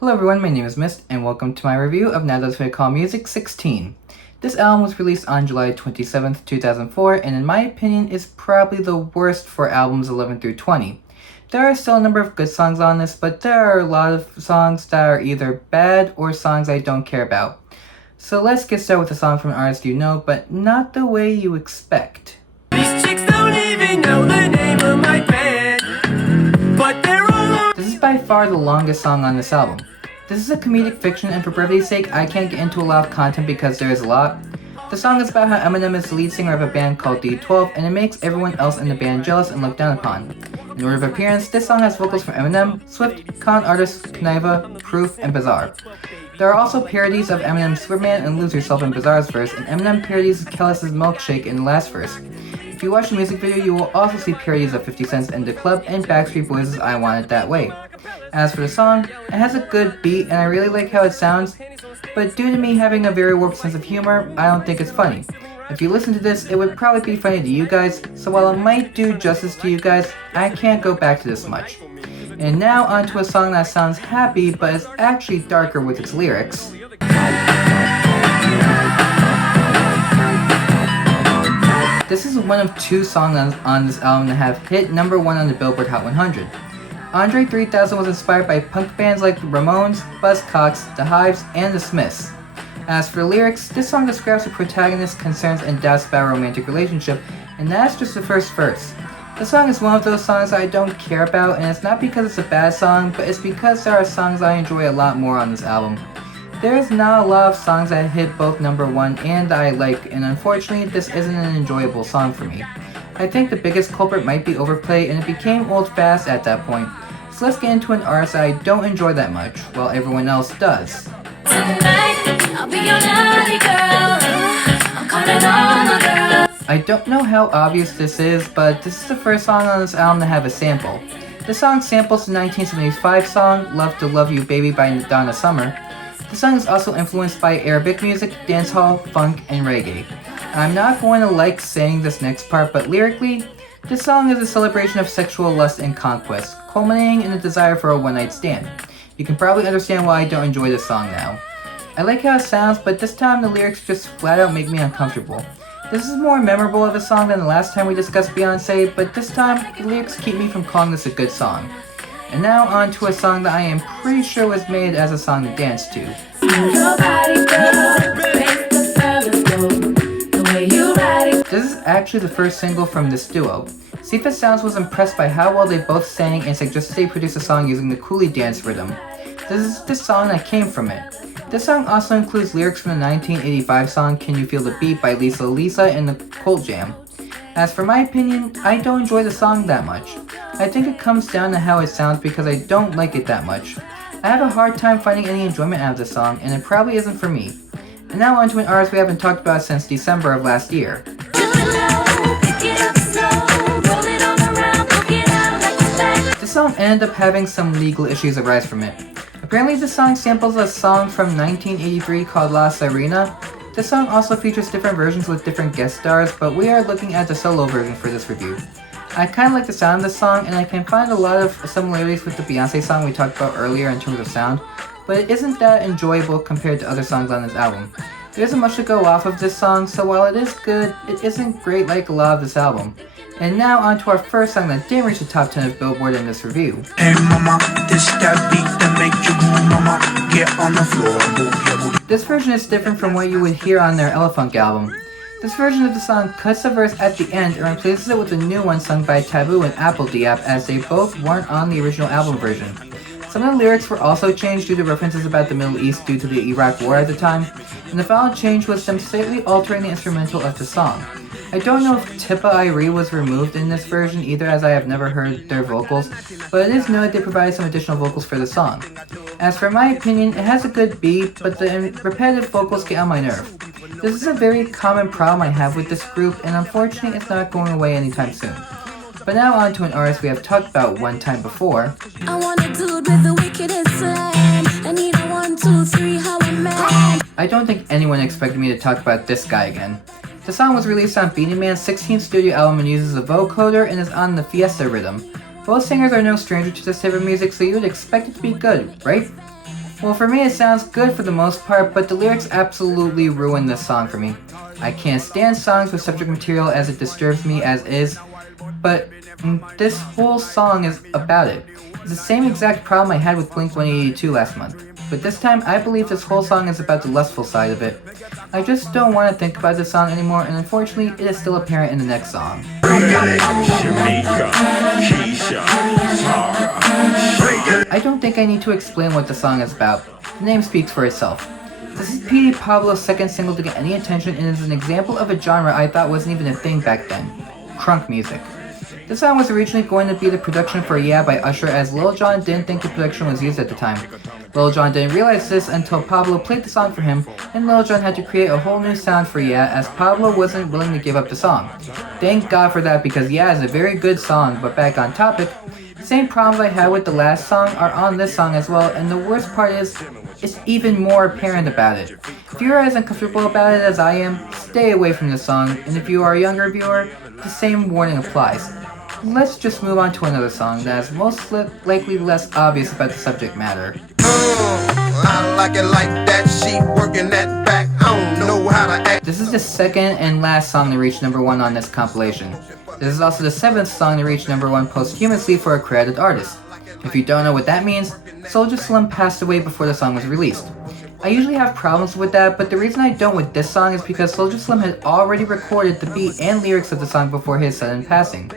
Hello everyone, my name is Mist, and welcome to my review of Now That's What I Call Music 16. This album was released on July 27th, 2004, and in my opinion is probably the worst for albums 11 through 20. There are still a number of good songs on this, but there are a lot of songs that are either bad or songs I don't care about. So let's get started with a song from an artist you know, but not the way you expect. These chicks don't even know the name of my band, but they're all. This is by far the longest song on this album. This is a comedic fiction, and for brevity's sake, I can't get into a lot of content because there is a lot. The song is about how Eminem is the lead singer of a band called D12, and it makes everyone else in the band jealous and looked down upon. In order of appearance, this song has vocals from Eminem, Swift, con artists Kniva, Proof, and Bizarre. There are also parodies of Eminem's Superman and Lose Yourself in Bizarre's verse, and Eminem parodies Kellis's Milkshake in the last verse. If you watch the music video, you will also see parodies of 50 Cent's In the Club and Backstreet Boys' I Want It That Way. As for the song, it has a good beat and I really like how it sounds, but due to me having a very warped sense of humor, I don't think it's funny. If you listen to this, it would probably be funny to you guys, so while it might do justice to you guys, I can't go back to this much. And now onto a song that sounds happy, but is actually darker with its lyrics. This is one of two songs on this album that have hit number 1 on the Billboard Hot 100. Andre 3000 was inspired by punk bands like the Ramones, Buzzcocks, The Hives, and The Smiths. As for the lyrics, this song describes the protagonist's concerns and doubts about a romantic relationship, and that's just the first verse. The song is one of those songs I don't care about, and it's not because it's a bad song, but it's because there are songs I enjoy a lot more on this album. There is not a lot of songs that hit both number 1 and that I like, and unfortunately this isn't an enjoyable song for me. I think the biggest culprit might be Overplay, and it became old fast at that point. So let's get into an artist I don't enjoy that much, while everyone else does. I don't know how obvious this is, but this is the first song on this album to have a sample. The song samples the 1975 song Love to Love You Baby by Donna Summer. The song is also influenced by Arabic music, dancehall, funk, and reggae. I'm not going to like saying this next part, but lyrically, this song is a celebration of sexual lust and conquest, culminating in a desire for a one-night stand. You can probably understand why I don't enjoy this song now. I like how it sounds, but this time the lyrics just flat out make me uncomfortable. This is more memorable of a song than the last time we discussed Beyonce, but this time the lyrics keep me from calling this a good song. And now on to a song that I am pretty sure was made as a song to dance to. This is actually the first single from this duo. Cephas Sounds was impressed by how well they both sang and suggested they produce a song using the Coolie dance rhythm. This is the song that came from it. This song also includes lyrics from the 1985 song Can You Feel the Beat by Lisa Lisa and the Colt Jam. As for my opinion, I don't enjoy the song that much. I think it comes down to how it sounds because I don't like it that much. I have a hard time finding any enjoyment out of this song, and it probably isn't for me. And now on to an artist we haven't talked about since December of last year. This song ended up having some legal issues arise from it. Apparently this song samples a song from 1983 called La Sirena. This song also features different versions with different guest stars, but we are looking at the solo version for this review. I kinda like the sound of this song, and I can find a lot of similarities with the Beyonce song we talked about earlier in terms of sound, but it isn't that enjoyable compared to other songs on this album. There isn't much to go off of this song, so while it is good, it isn't great like a lot of this album. And now on to our first song that didn't reach the top 10 of Billboard in this review. Hey mama, this that beat that make you move, mama, get on the floor. This version is different from what you would hear on their Elephunk album. This version of the song cuts the verse at the end and replaces it with a new one sung by Taboo and Applediap, as they both weren't on the original album version. Some of the lyrics were also changed due to references about the Middle East due to the Iraq War at the time, and the final change was them slightly altering the instrumental of the song. I don't know if Tippa Irie was removed in this version either, as I have never heard their vocals, but it is noted they provided some additional vocals for the song. As for my opinion, it has a good beat, but the repetitive vocals get on my nerve. This is a very common problem I have with this group, and unfortunately it's not going away anytime soon. But now on to an artist we have talked about one time before. I want a dude with the wickedest slang. I need a 1, 2, 3, how I'm mad. I don't think anyone expected me to talk about this guy again. The song was released on Beanie Man's 16th studio album and uses a vocoder and is on the Fiesta rhythm. Both singers are no stranger to this type of music, so you would expect it to be good, right? Well, for me it sounds good for the most part, but the lyrics absolutely ruin this song for me. I can't stand songs with subject material as it disturbs me as is, but this whole song is about it. It's the same exact problem I had with Blink-182 last month, but this time I believe this whole song is about the lustful side of it. I just don't want to think about this song anymore, and unfortunately it is still apparent in the next song. I don't think I need to explain what the song is about. The name speaks for itself. This is P.D. Pablo's second single to get any attention and is an example of a genre I thought wasn't even a thing back then. Crunk music. This song was originally going to be the production for Yeah by Usher, as Lil Jon didn't think the production was used at the time. Lil Jon didn't realize this until Pablo played the song for him, and Lil Jon had to create a whole new sound for Yeah, as Pablo wasn't willing to give up the song. Thank God for that, because Yeah is a very good song. But back on topic, the same problems I had with the last song are on this song as well, and the worst part is, it's even more apparent about it. If you're as uncomfortable about it as I am, stay away from this song, and if you are a younger viewer, the same warning applies. Let's just move on to another song that is most likely less obvious about the subject matter. I like it like that, she working that back, I don't know how to act. This is the second and last song to reach number 1 on this compilation. This is also the 7th song to reach number 1 posthumously for a credited artist. If you don't know what that means, Soulja Slim passed away before the song was released. I usually have problems with that, but the reason I don't with this song is because Soulja Slim had already recorded the beat and lyrics of the song before his sudden passing.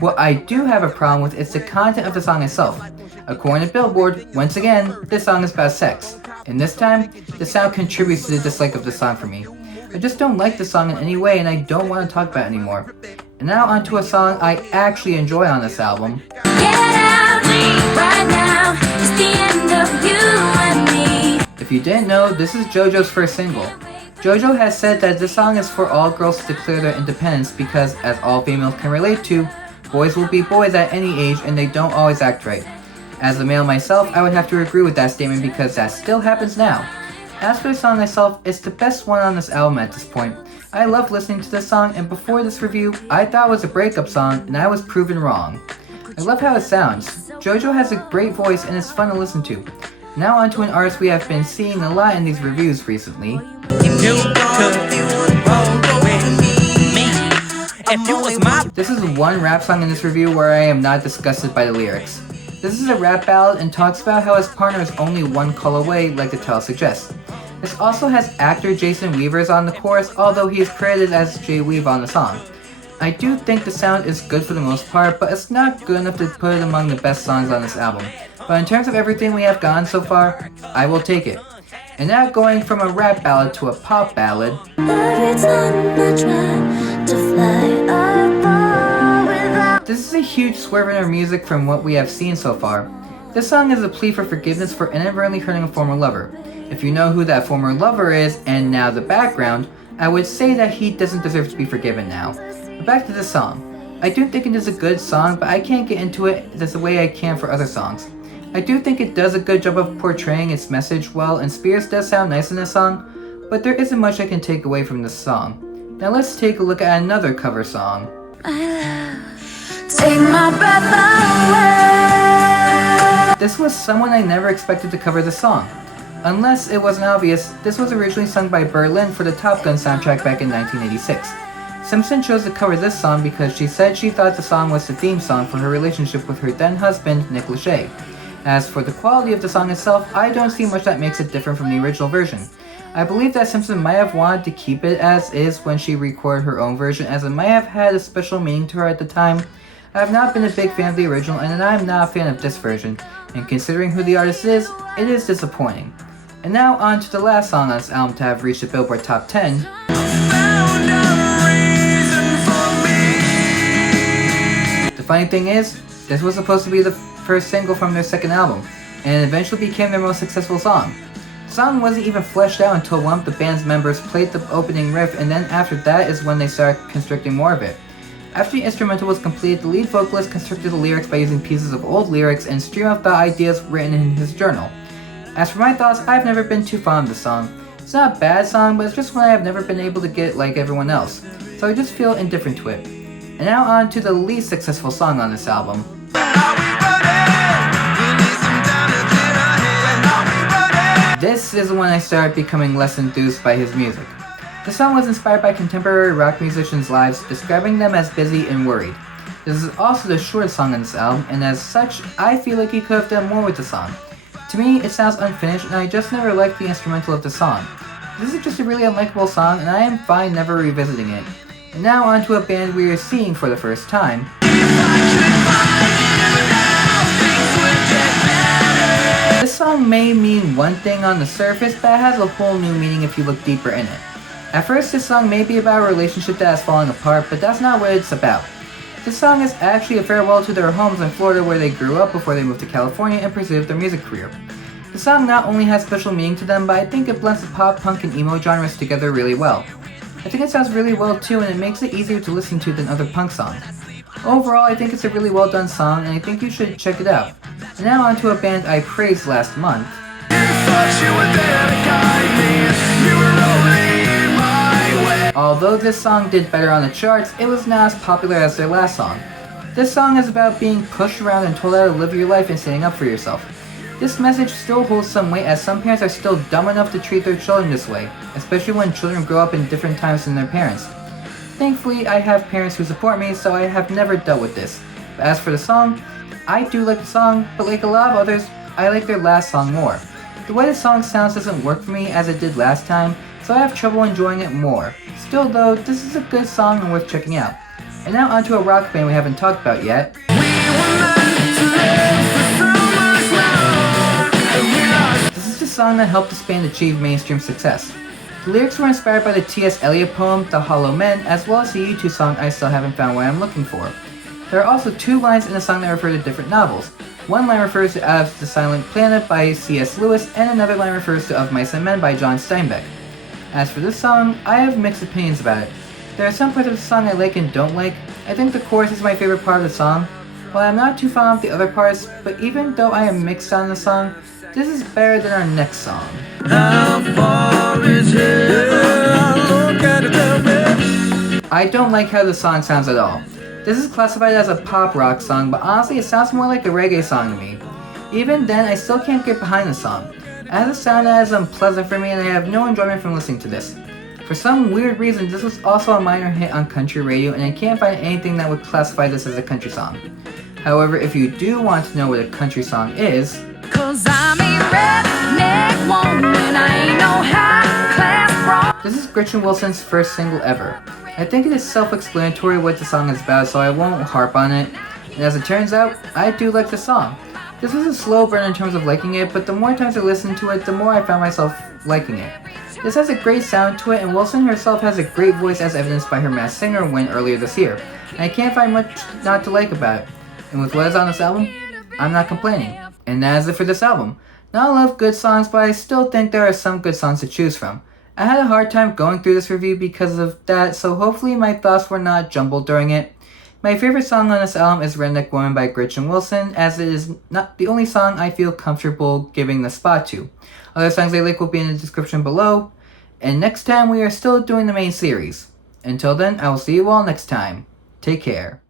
What I do have a problem with is the content of the song itself. According to Billboard, once again, this song is about sex. And this time, the sound contributes to the dislike of the song for me. I just don't like the song in any way and I don't want to talk about it anymore. And now onto a song I actually enjoy on this album. Get out right now, it's the end of you and me. If you didn't know, this is JoJo's first single. JoJo has said that this song is for all girls to declare their independence because, as all females can relate to, boys will be boys at any age and they don't always act right. As a male myself, I would have to agree with that statement because that still happens now. As for the song itself, it's the best one on this album at this point. I love listening to this song, and before this review, I thought it was a breakup song and I was proven wrong. I love how it sounds. JoJo has a great voice and it's fun to listen to. Now onto an artist we have been seeing a lot in these reviews recently. This is one rap song in this review where I am not disgusted by the lyrics. This is a rap ballad and talks about how his partner is only one call away, like the title suggests. This also has actor Jason Weavers on the chorus, although he is credited as Jay Weave on the song. I do think the sound is good for the most part, but it's not good enough to put it among the best songs on this album. But in terms of everything we have gone so far, I will take it. And now going from a rap ballad to a pop ballad. Every time I try to fly apart without. This is a huge swerve in our music from what we have seen so far. This song is a plea for forgiveness for inadvertently hurting a former lover. If you know who that former lover is, and now the background, I would say that he doesn't deserve to be forgiven now. But back to this song. I do think it is a good song, but I can't get into it the way I can for other songs. I do think it does a good job of portraying its message well, and Spears does sound nice in this song, but there isn't much I can take away from this song. Now let's take a look at another cover song. Take my breath away. This was someone I never expected to cover this song. Unless it wasn't obvious, this was originally sung by Berlin for the Top Gun soundtrack back in 1986. Simpson chose to cover this song because she said she thought the song was the theme song for her relationship with her then husband, Nick Lachey. As for the quality of the song itself, I don't see much that makes it different from the original version. I believe that Simpson might have wanted to keep it as is when she recorded her own version, as it might have had a special meaning to her at the time. I have not been a big fan of the original, and I am not a fan of this version, and considering who the artist is, it is disappointing. And now on to the last song on this album to have reached the Billboard Top 10. The funny thing is, this was supposed to be the first single from their second album, and it eventually became their most successful song. The song wasn't even fleshed out until one of the band's members played the opening riff, and then after that is when they started constructing more of it. After the instrumental was completed, the lead vocalist constructed the lyrics by using pieces of old lyrics and stream of thought ideas written in his journal. As for my thoughts, I've never been too fond of the song. It's not a bad song, but it's just one I have never been able to get like everyone else, so I just feel indifferent to it. And now on to the least successful song on this album. this is when I started becoming less enthused by his music. The song was inspired by contemporary rock musicians' lives, describing them as busy and worried. This is also the shortest song on this album, and as such, I feel like he could have done more with the song. To me, it sounds unfinished, and I just never liked the instrumental of the song. This is just a really unlikable song, and I am fine never revisiting it. And now on to a band we are seeing for the first time. This song may mean one thing on the surface, but it has a whole new meaning if you look deeper in it. At first, this song may be about a relationship that is falling apart, but that's not what it's about. This song is actually a farewell to their homes in Florida where they grew up before they moved to California and pursued their music career. The song not only has special meaning to them, but I think it blends the pop, punk, and emo genres together really well. I think it sounds really well too, and it makes it easier to listen to than other punk songs. Overall, I think it's a really well done song, and I think you should check it out. And now on to a band I praised last month. Although this song did better on the charts, it was not as popular as their last song. This song is about being pushed around and told how to live your life and standing up for yourself. This message still holds some weight as some parents are still dumb enough to treat their children this way, especially when children grow up in different times than their parents. Thankfully, I have parents who support me, so I have never dealt with this. But as for the song, I do like the song, but like a lot of others, I like their last song more. The way the song sounds doesn't work for me as it did last time, so I have trouble enjoying it more. Still though, this is a good song and worth checking out. And now onto a rock band we haven't talked about yet. This is the song that helped this band achieve mainstream success. The lyrics were inspired by the T.S. Eliot poem, The Hollow Men, as well as the U2 song I Still Haven't Found What I'm Looking For. There are also two lines in the song that refer to different novels. One line refers to Out of the Silent Planet by C.S. Lewis, and another line refers to Of Mice and Men by John Steinbeck. As for this song, I have mixed opinions about it. There are some parts of the song I like and don't like. I think the chorus is my favorite part of the song, while I'm not too fond of the other parts, but even though I am mixed on the song, this is better than our next song. I don't like how the song sounds at all. This is classified as a pop rock song, but honestly it sounds more like a reggae song to me. Even then, I still can't get behind the song. It has a sound that is unpleasant for me and I have no enjoyment from listening to this. For some weird reason, this was also a minor hit on country radio and I can't find anything that would classify this as a country song. However, if you do want to know what a country song is, Cause I'm a redneck woman, I ain't no high-class bra. this is Gretchen Wilson's first single ever. I think it is self-explanatory what the song is about, so I won't harp on it. And as it turns out, I do like the song. This was a slow burn in terms of liking it, but the more times I listened to it, the more I found myself liking it. This has a great sound to it, and Wilson herself has a great voice as evidenced by her Masked Singer win earlier this year. And I can't find much not to like about it. And with what is on this album, I'm not complaining. And that is it for this album. Not a lot of good songs, but I still think there are some good songs to choose from. I had a hard time going through this review because of that, so hopefully my thoughts were not jumbled during it. My favorite song on this album is Redneck Woman by Gretchen Wilson, as it is not the only song I feel comfortable giving the spot to. Other songs I like will be in the description below, and next time we are still doing the main series. Until then, I will see you all next time. Take care.